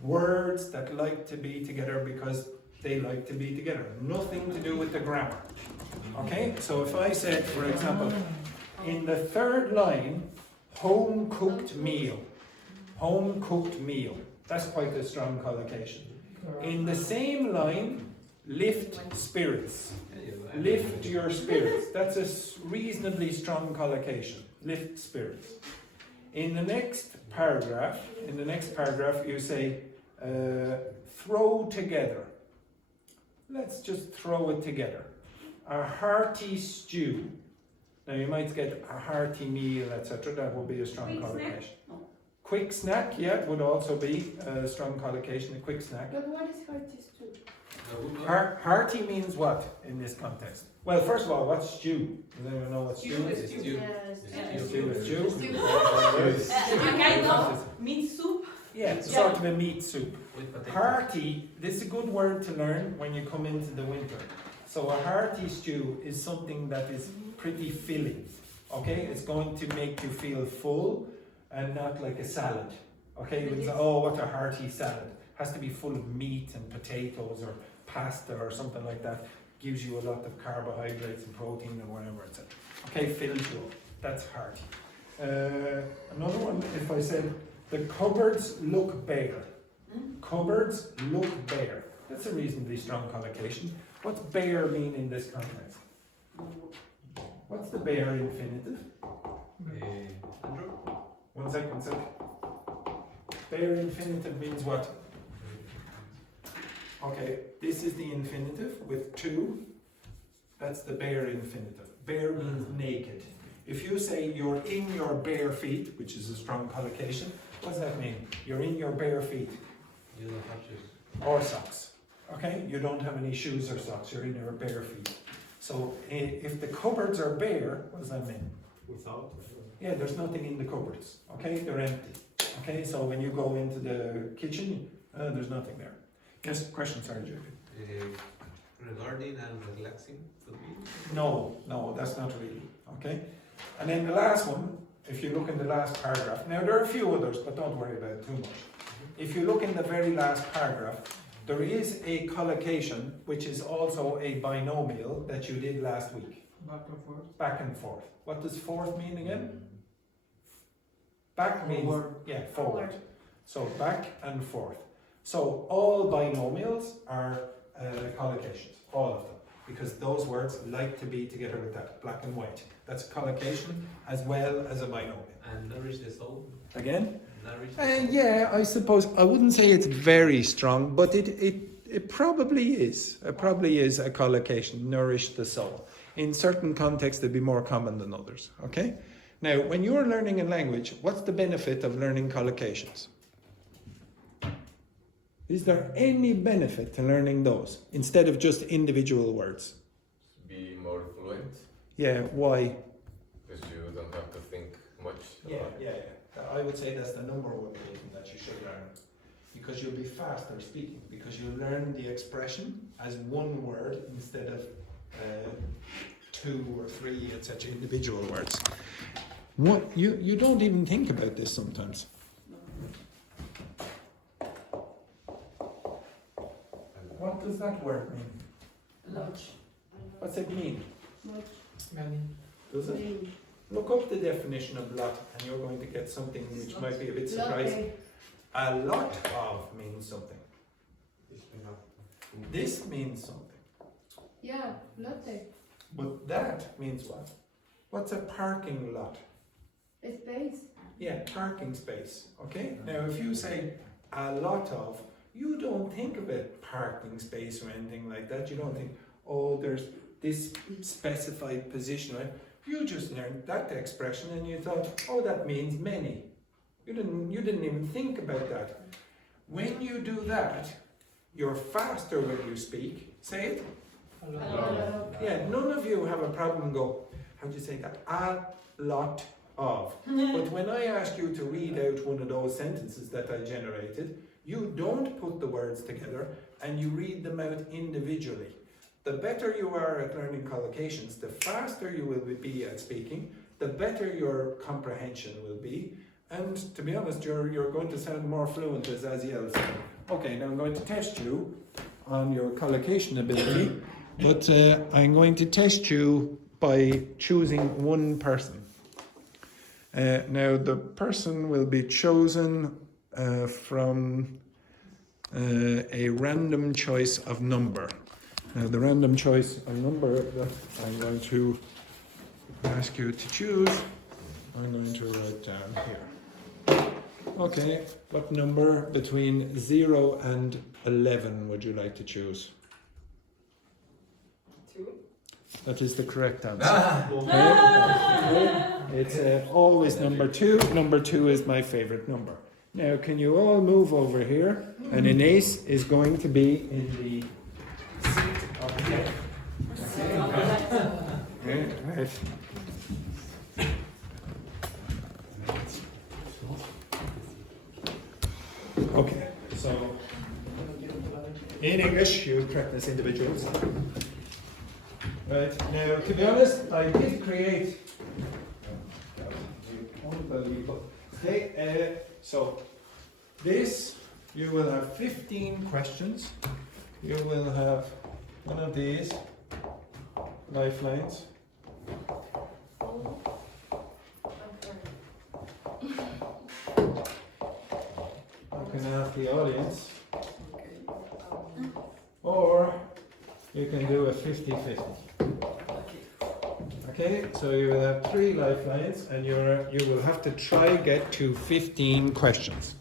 words that like to be together because they like to be together. Nothing to do with the grammar, okay? So if I said, for example, in the third line, home cooked meal. Home cooked meal. That's quite a strong collocation. In the same line, lift spirits. Lift your spirits. That's a reasonably strong collocation. Lift spirits. In the next paragraph, you say throw together. Let's just throw it together. A hearty stew. Now you might get a hearty meal, etc. That would be a strong collocation. Quick snack, yeah, would also be a strong collocation. A quick snack. But what is hearty stew? Hearty means what in this context? Well, first of all, what's stew? Does anyone know what stew is? Stew. Stew. A kind of meat soup. Yeah, it's sort of a meat soup. Hearty, this is a good word to learn when you come into the winter. So a hearty stew is something that is pretty filling, okay? It's going to make you feel full and not like a salad, okay? You would say, oh, what a hearty salad. Has to be full of meat and potatoes or pasta or something like that. Gives you a lot of carbohydrates and protein or whatever, etc. Okay, fills you up. That's hearty. Another one, if I said, the cupboards look bare. Cupboards look bare. That's a reasonably strong collocation. What's bare mean in this context? What's the bare infinitive? One sec. Bare infinitive means what? Okay, this is the infinitive with two. That's the bare infinitive. Bare means naked. If you say you're in your bare feet, which is a strong collocation, what does that mean? You're in your bare feet. You don't have shoes. Or socks. Okay? You don't have any shoes or socks. You're in your bare feet. So if the cupboards are bare, what does that mean? Without? Yeah, there's nothing in the cupboards. Okay? They're empty. Okay? So when you go into the kitchen, there's nothing there. Yes, question, sorry, Julie. Regarding and relaxing could be? No, that's not really. Okay? And then the last one, if you look in the last paragraph, now there are a few others, but don't worry about it too much. If you look in the very last paragraph, there is a collocation, which is also a binomial that you did last week. Back and forth. Back and forth. What does forth mean again? Back means, forward. So back and forth. So all binomials are collocations, all of them, because those words like to be together with that, black and white. That's a collocation as well as a binomial. And nourish the soul? Again? Nourish the soul? Yeah, I suppose, I wouldn't say it's very strong, but it probably is. It probably is a collocation, nourish the soul. In certain contexts, it'd be more common than others, okay? Now, when you're learning a language, what's the benefit of learning collocations? Is there any benefit to learning those instead of just individual words? Be more fluent. Yeah, why? Because you don't have to think much. Yeah. I would say that's the number one reason that you should learn. Because you'll be faster speaking. Because you learn the expression as one word instead of 2 or 3, etc. individual words. What you don't even think about this sometimes. What does that word mean? Lunch. What's it mean? Many. Does it? Look up the definition of lot and you're going to get something which might be a bit surprising. A lot of means something. This means something. Yeah, lotte. But that means what? What's a parking lot? A space. Yeah, parking space. Okay? Now if you say a lot of, you don't think about parking space or anything like that. You don't think, oh, there's this specified position, right? You just learned that expression and you thought, oh, that means many. You didn't even think about that. When you do that, you're faster when you speak. Say it. Yeah, none of you have a problem go, how do you say that? A lot of. But when I ask you to read out one of those sentences that I generated, you don't put the words together and you read them out individually. the better you are at learning collocations, the faster you will be at speaking, the better your comprehension will be, and to be honest, you're going to sound more fluent as Aziel said. Okay, now I'm going to test you on your collocation ability, but I'm going to test you by choosing one person. Now the person will be chosen from a random choice of number. Now the random choice of number that I'm going to ask you to choose, I'm going to write down here. Okay, what number between 0 and 11 would you like to choose? 2. That is the correct answer. Okay. It's always number 2. Number 2 is my favorite number. Now, can you all move over here? And Ines is going to be in the seat of the okay, right. Okay, so in English, you correct as individuals. Right, now to be honest, I did create. Unbelievable. Okay, so this, you will have 15 questions. You will have one of these lifelines. You can ask the audience. Or you can do a 50-50. Okay, so you will have 3 lifelines and you will have to try get to 15 questions.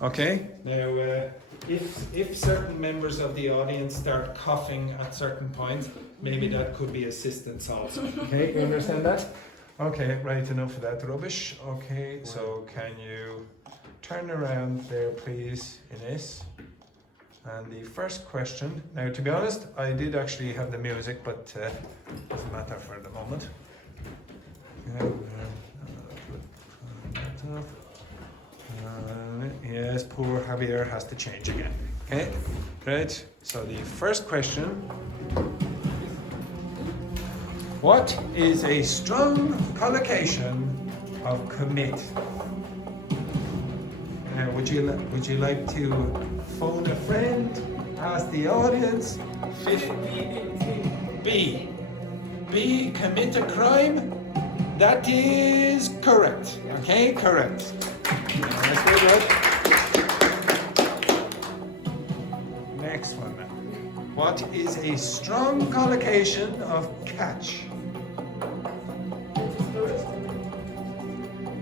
Okay, now if certain members of the audience start coughing at certain points, maybe that could be assistance also. Okay, you understand that? Okay, right, enough of that rubbish. Okay, so can you turn around there please, Ines? And the first question, now to be honest, I did actually have the music, but doesn't matter for the moment. Yes, poor Javier has to change again. Okay, great. So the first question, what is a strong collocation of commit? Would you like to phone a friend, ask the audience? B. B, commit a crime? That is correct. Okay, correct. That's very good. Next one then. What is a strong collocation of catch?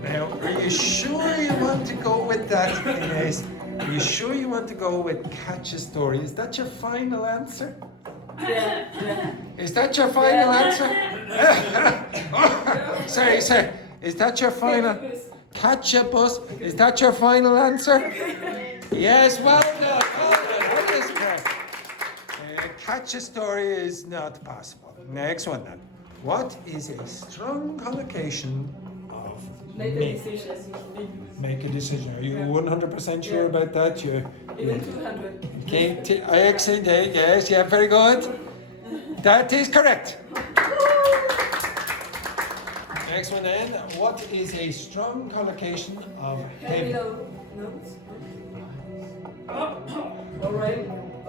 Now, are you sure you want to go with that, Ines? Are you sure you want to go with catch a story? Is that your final answer? Yeah. Is that your final answer? Sorry. Is that your final? Catch a bus. Is that your final answer? Yes, well done. What is correct? Catch a story is not possible. Next one then. What is a strong collocation of Make a make? decision. Make a decision. Are you 100% sure about that? Even 200. Okay, excellent. Yes, yeah, very good. That is correct. Next one then. What is a strong collocation of heavy? Notes. All right.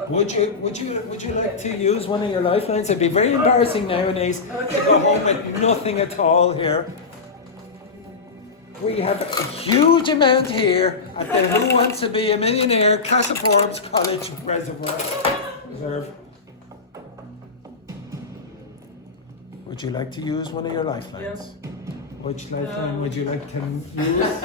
Would you like to use one of your lifelines? It'd be very embarrassing nowadays to go home with nothing at all here. We have a huge amount here at the Who Wants to Be a Millionaire Castleforbes College Reserve. Would you like to use one of your lifelines? Yeah. Which lifeline would you like to use?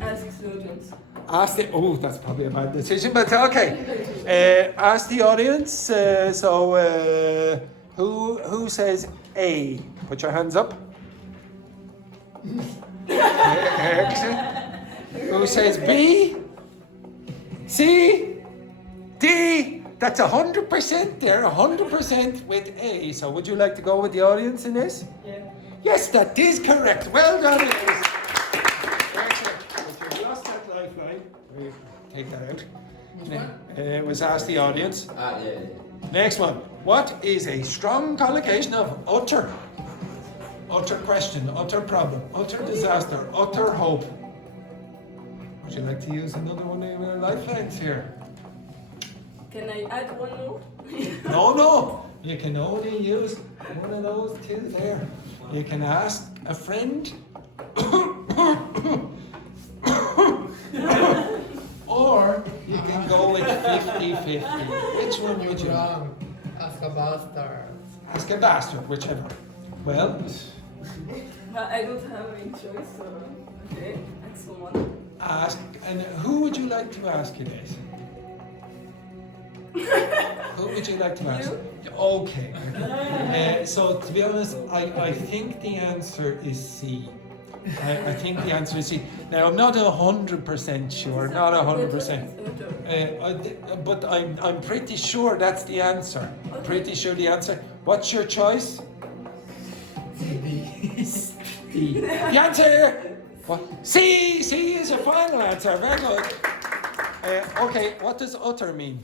Ask students. Ask the, oh, that's probably a bad decision, but okay. Ask the audience. Who says A? Put your hands up. Who says B? C? D? That's 100% there, 100% with A. So would you like to go with the audience in this? Yeah. Yes, that is correct. Well done, it is. Excellent. If you've lost that lifeline, we take that out. Which one? It was asked the audience. Ah, yeah. Next one. What is a strong collocation of utter? Utter question, utter problem, utter disaster, utter hope. Would you like to use another one of your lifelines here? Can I add one more? No. You can only use one of those two there. You can ask a friend. Or you can go with 50-50. Which one would you? Wrong. Ask a bastard. Ask a bastard, whichever. Well, But I don't have any choice, so okay, add someone. ask. And who would you like to ask, Ines? Who would you like to ask? Okay. So to be honest, I think the answer is C. I think the answer is C. Now I'm not 100% sure, not 100%. But I'm pretty sure that's the answer. Pretty sure the answer. What's your choice? D. The answer. What? C. C is your final answer. Very good. Okay. What does utter mean?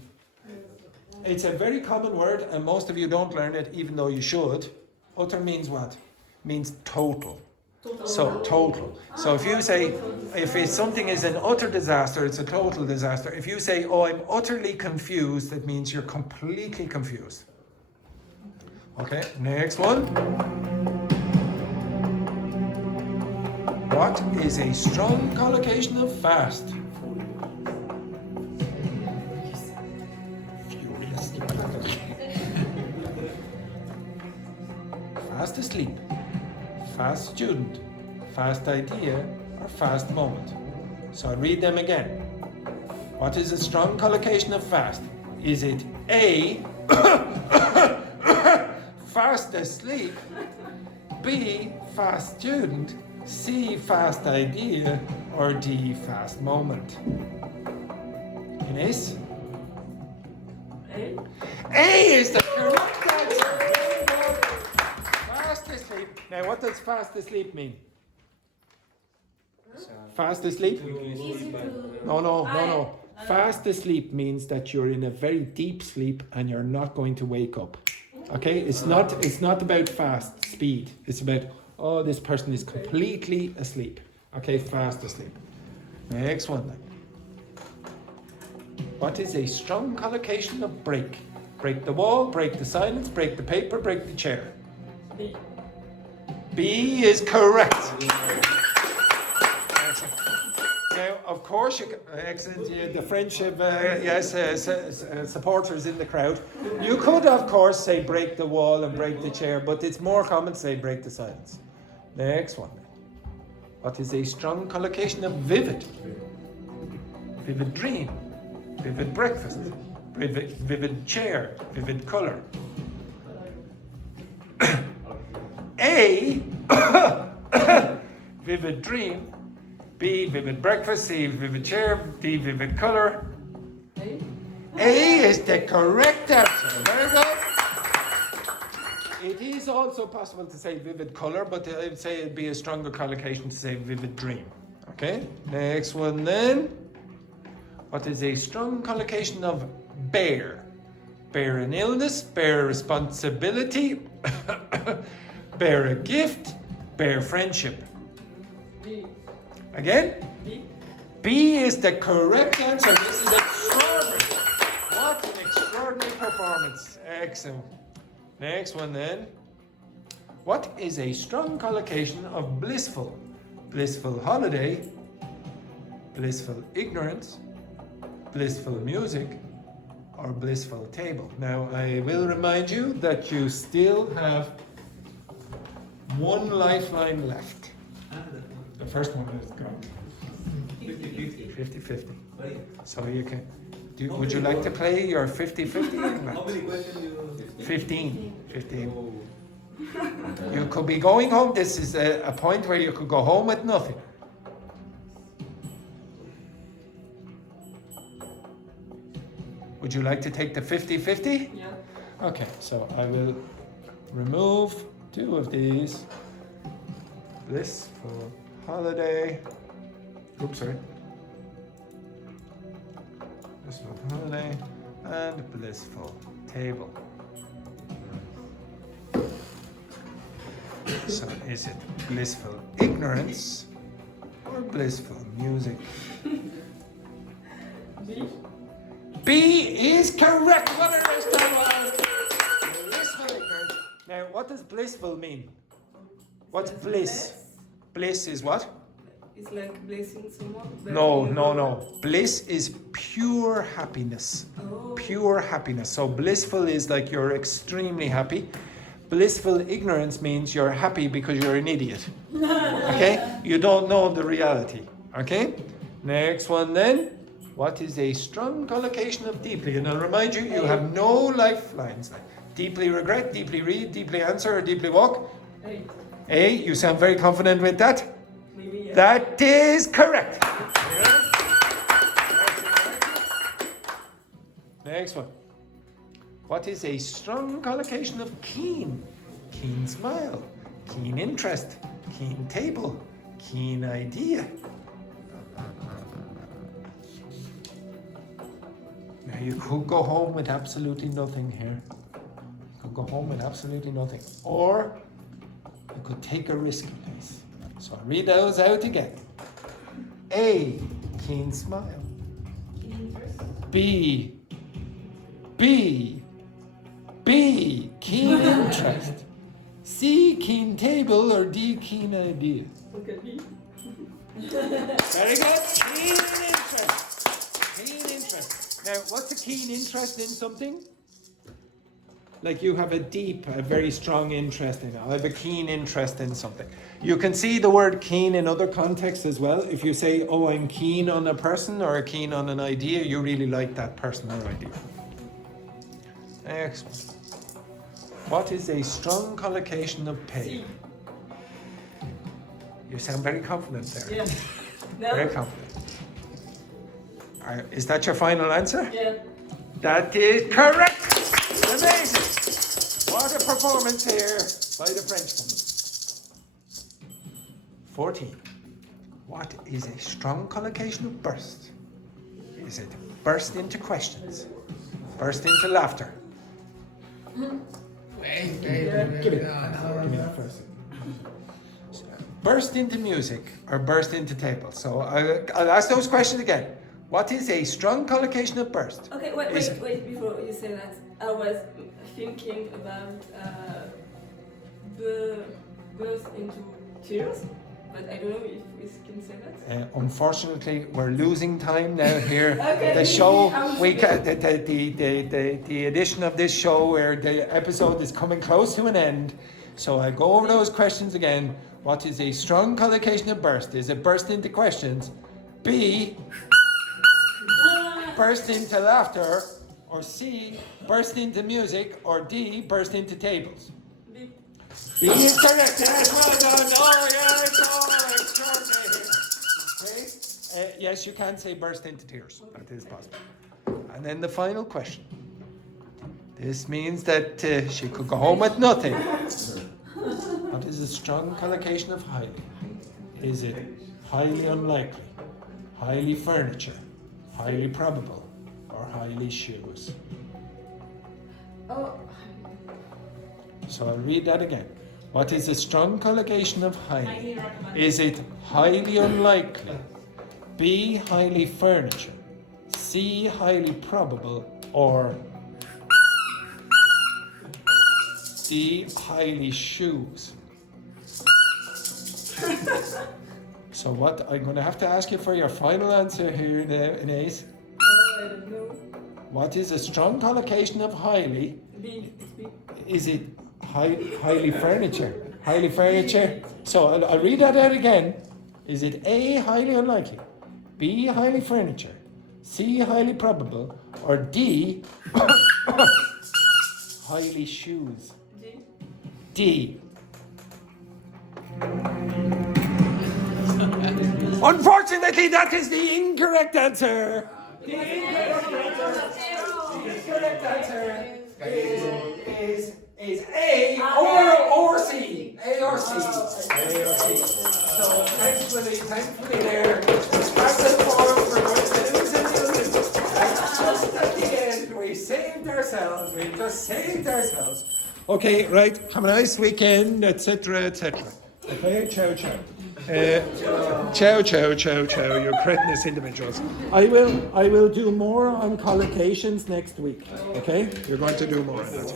It's a very common word, and most of you don't learn it, even though you should. Utter means what? Means total. So total. So if you say, if something is an utter disaster, it's a total disaster. If you say, oh, I'm utterly confused, that means you're completely confused. Okay, next one. What is a strong collocation of fast? Fast asleep, fast student, fast idea, or fast moment. So I read them again. What is a strong collocation of fast? Is it A, fast asleep, B, fast student, C, fast idea, or D, fast moment? Ines? A? A is the correct answer. Fast asleep. Now, what does fast asleep mean? Fast asleep? Easy to. No. Fast asleep means that you're in a very deep sleep and you're not going to wake up. Okay? It's not about fast speed. It's about, oh, this person is completely asleep. Okay, fast asleep. Next one then. What is a strong collocation of break? Break the wall, break the silence, break the paper, break the chair. B. B is correct. Excellent. Now, of course, you can, excellent. The friendship, supporters in the crowd. You could, of course, say break the wall and break the chair, but it's more common to say break the silence. Next one. What is a strong collocation of vivid? Vivid dream, vivid breakfast, vivid chair, vivid color. A, vivid dream, B, vivid breakfast, C, vivid chair, D, vivid color. A is the correct answer. Very good. It is also possible to say vivid color, but I would say it'd be a stronger collocation to say vivid dream. Okay, next one then. What is a strong collocation of bear? Bear an illness, bear a responsibility, bear a gift, bear friendship. B. Again? B. B is the correct answer. This is extraordinary. What an extraordinary performance. Excellent. Next one then. What is a strong collocation of blissful? Blissful holiday, blissful ignorance, blissful music, or blissful table. Now I will remind you that you still have one lifeline left. The first one is gone. 50-50. So you can. Would you like to play your 50-50? How many questions you? 15. You could be going home. This is a point where you could go home with nothing. Would you like to take the 50-50? Yeah. Okay, so I will remove two of these. Blissful holiday. Oops, sorry. Blissful holiday, and blissful table. So is it blissful ignorance or blissful music? B is correct. What a nice job. Blissful ignorance. Now, what does blissful mean? What's bliss? Bliss is what? It's like blessing someone. No. Bliss is pure happiness. Oh. Pure happiness. So blissful is like you're extremely happy. Blissful ignorance means you're happy because you're an idiot. Okay? You don't know the reality. Okay? Next one then. What is a strong collocation of deeply? And I'll remind you, you have no lifelines. Deeply regret, deeply read, deeply answer, or deeply walk. A. You sound very confident with that. Maybe, yeah. That is correct. Next one. What is a strong collocation of keen? Keen smile, keen interest, keen table, keen idea. Now you could go home with absolutely nothing here. You could go home with absolutely nothing. Or you could take a risk, please. So I'll read those out again. A. Keen smile. B. Keen interest. C. Keen table, or D. Keen idea. Okay, B. Very good. Keen interest. Keen interest. Now, what's a keen interest in something? Like you have a very strong interest in it. I have a keen interest in something. You can see the word keen in other contexts as well. If you say, oh, I'm keen on a person or keen on an idea, you really like that person or idea. Next one. What is a strong collocation of pay? You sound very confident there. Yeah. No? Very confident. Is that your final answer? Yeah. That is correct! Amazing! What a performance here by the Frenchwoman. 14. What is a strong collocation of burst? Is it burst into questions? Burst into laughter? Wait. Give me that first. Burst into music or burst into table. So I'll ask those questions again. What is a strong collocation of burst? Okay, wait, before you say that, I was thinking about burst into tears, but I don't know if we can say that. Unfortunately, we're losing time now here. Okay. The show, the edition of this show where the episode is coming close to an end. So I go over those questions again. What is a strong collocation of burst? Is it burst into questions? B, burst into laughter, or C, burst into music, or D, burst into tables? B. B is correct. Yes, well done. Oh, yes, extraordinary. Okay. Yes, you can say burst into tears. That is possible. And then the final question. This means that she could go home with nothing. What is a strong collocation of highly? Is it highly unlikely, highly furniture, highly probable, or highly shoes? Oh. So I'll read that again. What is a strong collocation of highly? Is it highly unlikely, B, highly furniture, C, highly probable, or D, highly shoes? So what, I'm going to have to ask you for your final answer here, Ines. I don't know. What is a strong collocation of highly? B. It's B. Is it highly furniture? Highly furniture? So I'll read that out again. Is it A, highly unlikely, B, highly furniture, C, highly probable, or D, highly shoes? D. D. Unfortunately, that is the incorrect answer. The incorrect answer is A or C. A or C. So thankfully there, Castleforbes, we're going to lose in the Olympics. ourselves. We're just saying to ourselves. Okay, right. Have a nice weekend, etc., etc. Okay, ciao, ciao. Ciao, ciao, ciao, ciao. You're cretinous individuals. I will do more on collocations next week. Okay, you're going to do more on that.